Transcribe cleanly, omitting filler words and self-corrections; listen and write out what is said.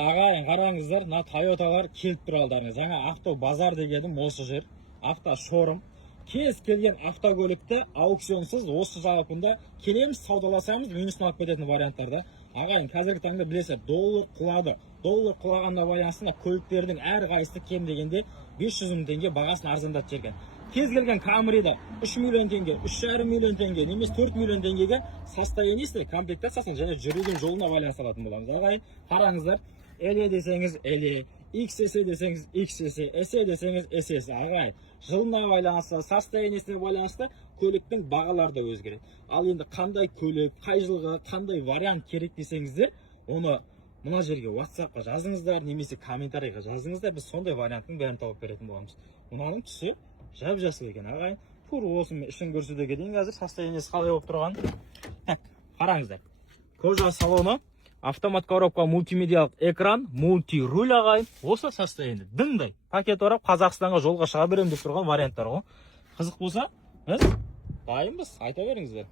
Ағайын қараңыздар, мына Toyota'лар келіп тұр алдарыңа. Жаңа авто базар дегенім осы жер. Авто шорым. Кез келген автокөлікті аукционсыз осы жалпында келеміз, саудаласамыз, минусын алып кететін варианттарда. Ағайын, қазіргі таңда білесіздер, доллар құлады. Доллар құлағанда байланысты көліктердің әр қайсысы кем дегенде 500 мың теңге бағасын арзандатып жіберген. Кез келген Camry'да 3 миллион теңге, 3,5 миллион теңге, немесе 4 миллион теңгеге состояниесі, комплектациясын және жүрудің жолына байланысты алатын боламыз. Ағайын, қараңыздар, LE десеңіз LE, XS десеңіз XS, SE десеңіз SS. Ағайын, жылына байланысты, состояниесіне байланысты көліктің бағалары да өзгереді. Ал енді қандай көлік, қай жылға, қандай вариант керек десеңіздер, оны мына жерге WhatsApp-қа жазыңыздар, немесе комментарийға жазыңыздар, біз сондай варианттың бәрін тауып беретін боламыз. Мынаның түсі жап-жасыл екен, ағайын. Тур осымен ішін көрсетуге дейін қазір состояниесі қалай болып тұрған. Қараңыздар. Кожа салоны, автомат коробка, мультимедиялық экран, мульти-руль, ағайын. Осы состояние дыңдай. Пакет орап Қазақстанға жолға шыға беремін деп тұрған варианттар ғой. Қызық болса, біз дайынбыз, айта беріңіздер.